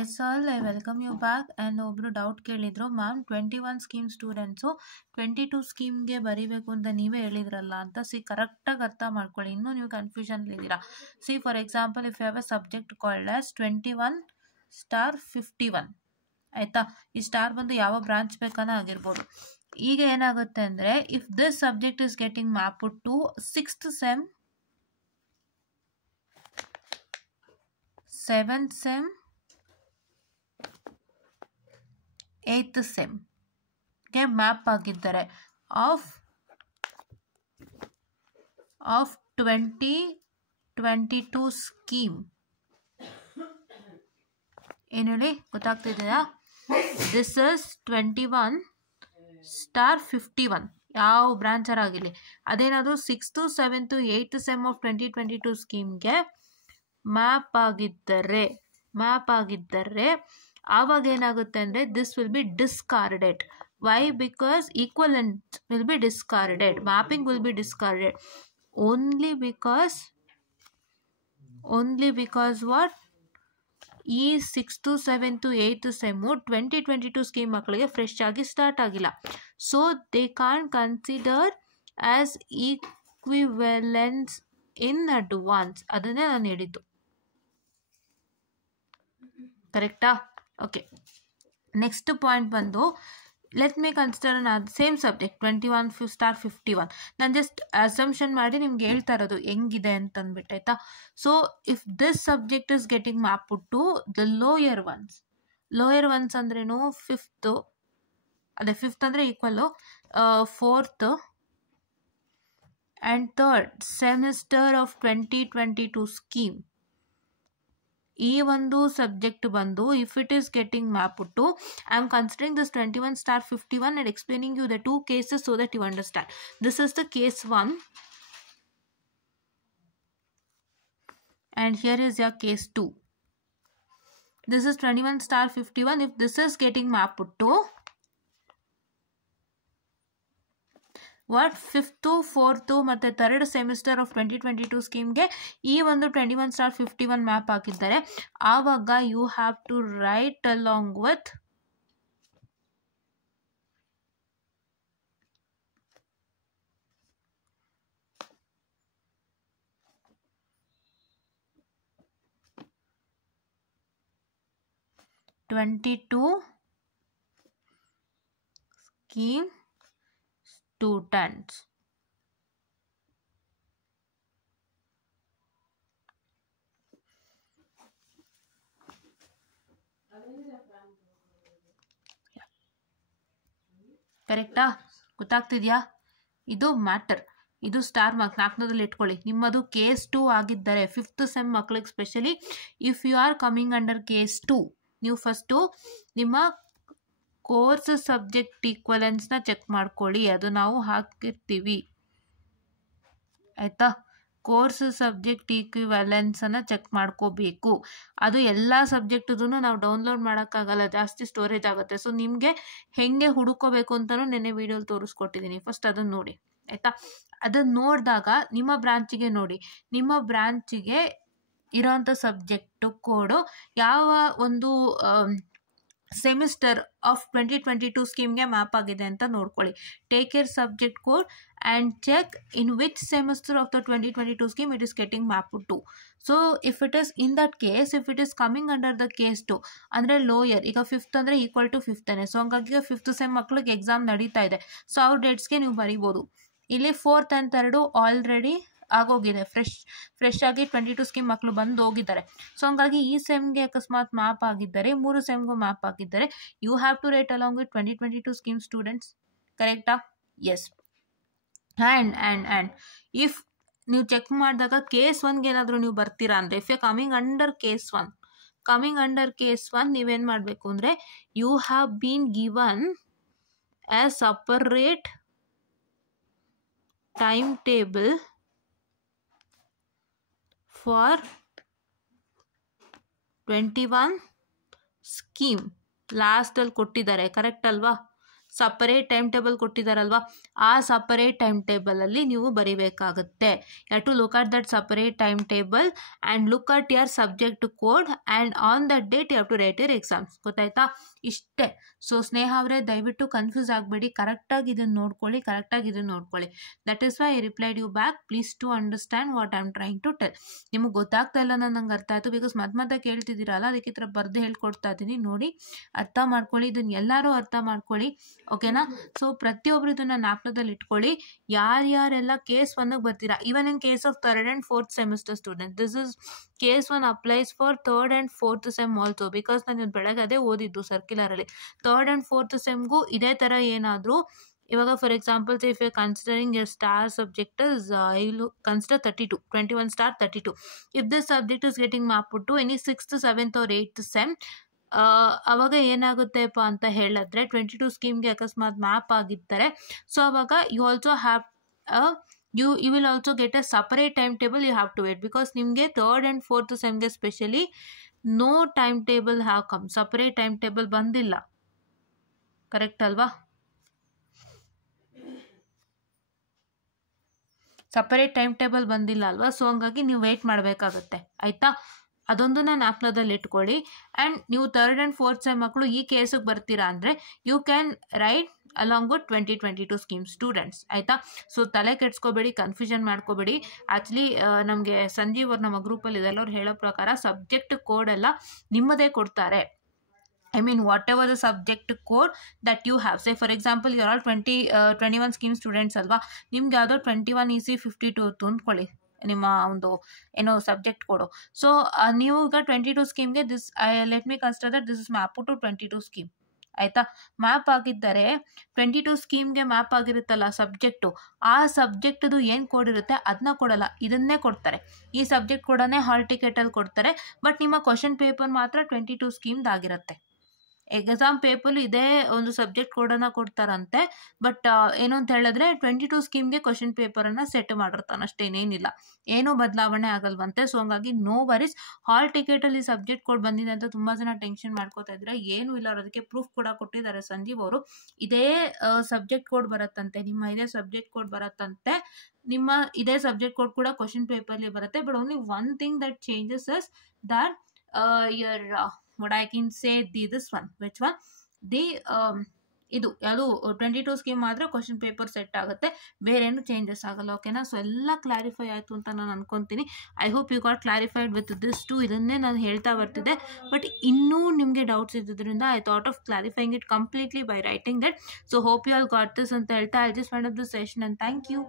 S all I welcome you back. And ಒಬ್ಬರು doubt ಕೇಳಿದರು, ma'am 21 scheme students 22 ಸ್ಕೀಮ್ಗೆ ಬರೀಬೇಕು ಅಂತ ನೀವೇ ಹೇಳಿದ್ರಲ್ಲ ಅಂತ. ಕರೆಕ್ಟಾಗಿ ಅರ್ಥ ಮಾಡ್ಕೊಳ್ಳಿ, ಇನ್ನೂ ನೀವು ಕನ್ಫ್ಯೂಷನ್ಲಿದ್ದೀರಾ. For example, if you have a subject called as 21*51, ಆಯಿತಾ. ಈ ಸ್ಟಾರ್ ಬಂದು ಯಾವ ಬ್ರಾಂಚ್ ಬೇಕಾನ ಆಗಿರ್ಬೋದು. ಈಗ ಏನಾಗುತ್ತೆ ಅಂದರೆ, if this subject is getting mapped to 6th sem, 7th sem, 8th ಸೆಮ್ಗೆ ಮ್ಯಾಪ್ ಆಗಿದ್ದಾರೆ ಆಫ್ 2022 ಸ್ಕೀಮ್. ಏನು ಹೇಳಿ, ಗೊತ್ತಾಗ್ತಿದೆಯಾ? ದಿಸ್ ಇಸ್ 21*51, ಯಾವ ಬ್ರಾಂಚರ್ ಆಗಿರಲಿ. ಅದೇನಾದರೂ 6th, 7th, 8th sem of 2022 ಸ್ಕೀಮ್ಗೆ map ಆಗಿದ್ದರೆ ಆವಾಗ ಏನಾಗುತ್ತೆ ಅಂದರೆ, this will be discarded. Why? Because equivalent will be discarded, mapping will be discarded only because what? ಈ 6th, 7th, 8th sem 2022 scheme ಮಕ್ಕಳಿಗೆ ಫ್ರೆಶ್ ಆಗಿ ಸ್ಟಾರ್ಟ್ ಆಗಿಲ್ಲ. So they can't consider as equivalence in advance. ಅದನ್ನೇ ನಾನು ಹೇಳಿದ್ದು, ಕರೆಕ್ಟಾ? Okay, next point ಬಂದು, let me consider same subject 21*51. ನಾನು ಜಸ್ಟ್ ಅಸಂಪ್ಷನ್ ಮಾಡಿ ನಿಮ್ಗೆ ಹೇಳ್ತಾ ಇರೋದು ಹೆಂಗಿದೆ ಅಂತಂದ್ಬಿಟ್ಟು, ಆಯಿತಾ. So if this subject is getting mapped to the lower ones ಅಂದ್ರೇನು? 5th, ಅದೇ 5th ಅಂದರೆ equal 4th and 3rd semester of 2022 scheme. ಈ ಒಂದು ಸಬ್ಜೆಕ್ಟ್ ಬಂದು, if it is getting mapped to, I am considering this 21*51 and explaining you the two cases so that you understand. This is the case 1 and here is your case 2. This is 21*51. If this is getting mapped to what? 5th, 4th ಮತ್ತು 3rd semester of 2022 ಸ್ಕೀಮ್ಗೆ ಈ ಒಂದು 21*51 map ಹಾಕಿದ್ದಾರೆ. ಆವಾಗ you have to write along with scheme students. ಕರೆಕ್ಟಾ? ಗೊತ್ತಾಗ್ತಿದ್ಯಾ? ಇದು matter, ಇದು star mark 4ನೇದಲ್ಲಿ ಇಟ್ಕೊಳ್ಳಿ. ನಿಮ್ಮದು ಕೇಸ್ 2 ಆಗಿದ್ದರೆ 5th ಸೆಮ್ ಮಕ್ಕಳಿಗೆ specially, if you are coming under case 2, ನೀವು ಫಸ್ಟು ನಿಮ್ಮ ಕೋರ್ಸ್ ಸಬ್ಜೆಕ್ಟ್ ಈಕ್ವಲೆನ್ಸ್ನ ಚೆಕ್ ಮಾಡ್ಕೊಳ್ಳಿ. ಅದು ನಾವು ಹಾಕಿರ್ತೀವಿ, ಆಯಿತಾ. ಕೋರ್ಸ್ ಸಬ್ಜೆಕ್ಟ್ ಈಕ್ವಿವೆಲೆನ್ಸನ್ನು ಚೆಕ್ ಮಾಡ್ಕೋಬೇಕು. ಅದು ಎಲ್ಲ ಸಬ್ಜೆಕ್ಟದೂ ನಾವು ಡೌನ್ಲೋಡ್ ಮಾಡೋಕ್ಕಾಗಲ್ಲ, ಜಾಸ್ತಿ ಸ್ಟೋರೇಜ್ ಆಗುತ್ತೆ. ಸೊ ನಿಮಗೆ ಹೇಗೆ ಹುಡುಕೋಬೇಕು ಅಂತಲೂ ನೆನ್ನೆ ವೀಡಿಯೋಲಿ ತೋರಿಸ್ಕೊಟ್ಟಿದ್ದೀನಿ. ಫಸ್ಟ್ ಅದನ್ನು ನೋಡಿ, ಆಯಿತಾ. ಅದನ್ನು ನೋಡಿದಾಗ ನಿಮ್ಮ ಬ್ರಾಂಚಿಗೆ ನೋಡಿ, ನಿಮ್ಮ ಬ್ರಾಂಚಿಗೆ ಇರೋವಂಥ ಸಬ್ಜೆಕ್ಟು ಕೋಡು ಯಾವ ಒಂದು ಸೆಮಿಸ್ಟರ್ ಆಫ್ 2022 ಸ್ಕೀಮ್ಗೆ ಮ್ಯಾಪ್ ಆಗಿದೆ ಅಂತ ನೋಡ್ಕೊಳ್ಳಿ. Take care subject code and check in which semester of the 2022 scheme it is getting mapped to. So if it is in that case, if it is coming under the case 2 ಅಂದರೆ lower, ಈಗ 5th ಅಂದರೆ equal to 5th. So ಹಂಗಾಗಿ 5th sem ಮಕ್ಳಿಗೆ exam ನಡೀತಾ ಇದೆ. So ಅವ್ರ ಡೇಟ್ಸ್ಗೆ ನೀವು ಬರೀಬೋದು. ಇಲ್ಲಿ 4th and 3rd ಆಲ್ರೆಡಿ ಆಗೋಗಿದೆ, ಫ್ರೆಶ್ ಆಗಿ 22 ಸ್ಕೀಮ್ ಮಕ್ಕಳು ಬಂದು ಹೋಗಿದ್ದಾರೆ. ಸೊ ಹಂಗಾಗಿ ಈ ಸೆಮ್ಗೆ ಅಕಸ್ಮಾತ್ ಮ್ಯಾಪ್ ಆಗಿದ್ದರೆ, 3 ಸೆಮ್ಗೂ ಮ್ಯಾಪ್ ಆಗಿದ್ದರೆ, you have to write along with 2022 scheme students. ಕರೆಕ್ಟಾ? ಎಸ್. ಆ್ಯಂಡ್ ಇಫ್ ನೀವು ಚೆಕ್ ಮಾಡಿದಾಗ ಕೇಸ್ 1ಗೆ ಏನಾದರೂ ನೀವು ಬರ್ತೀರಾ ಅಂದರೆ, if you coming under case 1 ನೀವೇನು ಮಾಡಬೇಕು ಅಂದರೆ, you have been given a separate time table for 21 scheme. ಲಾಸ್ಟಲ್ಲಿ ಕೊಟ್ಟಿದ್ದಾರೆ, ಕರೆಕ್ಟ್ ಅಲ್ವಾ? ಸಪರೇಟ್ ಟೈಮ್ ಟೇಬಲ್ ಕೊಟ್ಟಿದ್ದಾರಲ್ವಾ, ಆ ಸಪರೇಟ್ ಟೈಮ್ ಟೇಬಲಲ್ಲಿ ನೀವು ಬರಿಬೇಕಾಗುತ್ತೆ. You have to look at that separate time table and look at your subject code and on that date you have to write your exams. ಗೊತ್ತಾಯ್ತಾ? ಇಷ್ಟೇ. So ಸ್ನೇಹ ಅವರೇ ದಯವಿಟ್ಟು confuse ಆಗಬೇಡಿ, ಕರೆಕ್ಟಾಗಿ ಇದನ್ನು ನೋಡ್ಕೊಳ್ಳಿ, that is why I replied you back. Please to understand what I am trying to tell. ನಿಮಗೆ ಗೊತ್ತಾಗ್ತಾ ಇಲ್ಲ ನಂಗೆ ಅರ್ಥ ಆಯಿತು, ಬಿಕಾಸ್ ಮತ್ತೆ ಕೇಳ್ತಿದ್ದೀರಲ್ಲ, ಅದಕ್ಕೆ ಈ ಥರ ಬರೆದು ಹೇಳ್ಕೊಡ್ತಾ ಇದ್ದೀನಿ. ನೋಡಿ, ಅರ್ಥ ಮಾಡ್ಕೊಳ್ಳಿ, ಇದನ್ನು ಎಲ್ಲರೂ ಅರ್ಥ ಮಾಡ್ಕೊಳ್ಳಿ, ಓಕೆನಾ? ಸೊ ಪ್ರತಿಯೊಬ್ಬರು ಇದನ್ನು ಜ್ಞಾಪಕದಲ್ಲಿ ಇಟ್ಕೊಳ್ಳಿ. ಯಾರ್ಯಾರೆಲ್ಲ ಕೇಸ್ 1ಗೆ ಬರ್ತೀರಾ, even in case of 3rd and 4th semester student, this is case 1 applies for 3rd and 4th sem also, because ನಾನು ಬೆಳಗ್ಗೆ ಅದೇ ಓದಿದ್ದು ಸರ್ಕ್ಯುಲರಲ್ಲಿ. 3rd and 4th semಗೂ ಇದೇ ಥರ ಏನಾದರೂ ಇವಾಗ for examples if you considering a star subject is I will consider 21 star 32. If this subject is getting map to any 6th, 7th or 8th sem, ಅವಾಗ ಏನಾಗುತ್ತೆಪ್ಪ ಅಂತ ಹೇಳಿದ್ರೆ 22 ಸ್ಕೀಮ್ಗೆ ಅಕಸ್ಮಾತ್ ಮ್ಯಾಪ್ ಆಗಿರ್ತಾರೆ. ಸೊ ಅವಾಗ you also have you will also get a separate timetable. You have to wait because ನಿಮಗೆ 3rd and 4th semಗೆ specially no time table have come, separate time table ಬಂದಿಲ್ಲ. Correct ಅಲ್ವಾ? ಸಪರೇಟ್ ಟೈಮ್ ಟೇಬಲ್ ಬಂದಿಲ್ಲ ಅಲ್ವಾ? So ಹಂಗಾಗಿ ನೀವು weight ಮಾಡಬೇಕಾಗುತ್ತೆ, ಆಯಿತಾ? ಅದೊಂದನ್ನ ಜ್ಞಾಪಕದಲ್ಲಿ ಇಟ್ಕೊಳ್ಳಿ. ಆ್ಯಂಡ್ ನೀವು 3rd and 4th sem ಮಕ್ಕಳು ಈ ಕೇಸಿಗೆ ಬರ್ತೀರಾ ಅಂದರೆ you can write along with 2022 scheme students, ಆಯಿತಾ? ಸೊ ತಲೆ ಕೆಡ್ಸ್ಕೋಬೇಡಿ, ಕನ್ಫ್ಯೂಷನ್ ಮಾಡ್ಕೋಬೇಡಿ. ಆ್ಯಕ್ಚುಲಿ ನಮಗೆ ಸಂಜೀವ್ ಅವ್ರು ನಮ್ಮ ಗ್ರೂಪಲ್ಲಿ ಇದೆಲ್ಲವ್ರು ಹೇಳೋ ಪ್ರಕಾರ ಸಬ್ಜೆಕ್ಟ್ ಕೋಡ್ ಎಲ್ಲ ನಿಮ್ಮದೇ ಕೊಡ್ತಾರೆ. I mean whatever the subject code that you have. Say for example you are all 21 scheme students ಅಲ್ವಾ, ನಿಮ್ಗೆ ಯಾವುದೋ 21 EC 52 ಅಂದ್ಕೊಳ್ಳಿ ನಿಮ್ಮ ಒಂದು ಏನೋ ಸಬ್ಜೆಕ್ಟ್ ಕೋಡು. ಸೊ ನೀವು ಈಗ 22 ಸ್ಕೀಮ್ಗೆ let me consider that this is map to 22 scheme, ಆಯಿತಾ? ಮ್ಯಾಪ್ ಆಗಿದ್ದರೆ 22 ಸ್ಕೀಮ್ಗೆ ಮ್ಯಾಪ್ ಆಗಿರುತ್ತಲ್ಲ ಸಬ್ಜೆಕ್ಟು, ಆ ಸಬ್ಜೆಕ್ಟ್ದು ಏನು ಕೋಡ್ ಇರುತ್ತೆ ಅದನ್ನ ಕೊಡಲ್ಲ, ಇದನ್ನೇ ಕೊಡ್ತಾರೆ. ಈ ಸಬ್ಜೆಕ್ಟ್ ಕೋಡನ್ನೇ ಹಾಲ್ ಟಿಕೆಟಲ್ಲಿ ಕೊಡ್ತಾರೆ. ಬಟ್ ನಿಮ್ಮ ಕ್ವಶನ್ ಪೇಪರ್ ಮಾತ್ರ 22 ಸ್ಕೀಮ್ದಾಗಿರುತ್ತೆ. ಎಕ್ಸಾಮ್ ಪೇಪರ್ ಇದೇ ಒಂದು ಸಬ್ಜೆಕ್ಟ್ ಕೋಡನ್ನು ಕೊಡ್ತಾರಂತೆ. ಬಟ್ ಏನು ಅಂತ ಹೇಳಿದ್ರೆ 22 ಸ್ಕೀಮ್ಗೆ ಕ್ವಶನ್ ಪೇಪರನ್ನು ಸೆಟ್ ಮಾಡಿರ್ತಾನೆ, ಅಷ್ಟೇನೇನಿಲ್ಲ, ಏನೂ ಬದಲಾವಣೆ ಆಗಲ್ವಂತೆ. ಸೊ ಹಂಗಾಗಿ ನೋ ವರೀಸ್. ಹಾಲ್ ಟಿಕೆಟಲ್ಲಿ ಸಬ್ಜೆಕ್ಟ್ ಕೋಡ್ ಬಂದಿದೆ ಅಂತ ತುಂಬ ಜನ ಟೆನ್ಷನ್ ಮಾಡ್ಕೋತಾ ಇದ್ರೆ ಏನೂ ಇಲ್ಲ, ಅದಕ್ಕೆ ಪ್ರೂಫ್ ಕೂಡ ಕೊಟ್ಟಿದ್ದಾರೆ ಸಂಜೀವ್ ಅವರು. ಇದೇ ಸಬ್ಜೆಕ್ಟ್ ಕೋಡ್ ಬರುತ್ತಂತೆ, ನಿಮ್ಮ ಇದೇ ಸಬ್ಜೆಕ್ಟ್ ಕೋಡ್ ಬರುತ್ತಂತೆ, ನಿಮ್ಮ ಇದೇ ಸಬ್ಜೆಕ್ಟ್ ಕೋಡ್ ಕೂಡ ಕ್ವಶನ್ ಪೇಪರ್ಲಿ ಬರುತ್ತೆ. But only one thing that changes is that your what I can say this one, which one, the ಇದು ಯಾವುದು 22 ಸ್ಕೀಮ್ ಆದರೆ ಕ್ವಶನ್ ಪೇಪರ್ ಸೆಟ್ ಆಗುತ್ತೆ, ಬೇರೇನು ಚೇಂಜಸ್ ಆಗಲ್ಲ, ಓಕೆನಾ? ಸೊ ಎಲ್ಲ ಕ್ಲಾರಿಫೈ ಆಯಿತು ಅಂತ ನಾನು ಅನ್ಕೊತೀನಿ. I hope you got clarified with this too. ಇದನ್ನೇ ನಾನು ಹೇಳ್ತಾ ಬರ್ತಿದ್ದೆ, ಬಟ್ ಇನ್ನೂ ನಿಮಗೆ ಡೌಟ್ಸ್ ಇದ್ದಿದ್ದರಿಂದ I thought of clarifying it completely by writing that. So hope you all got this ಅಂತ ಹೇಳ್ತಾ I just wind up this session and thank you.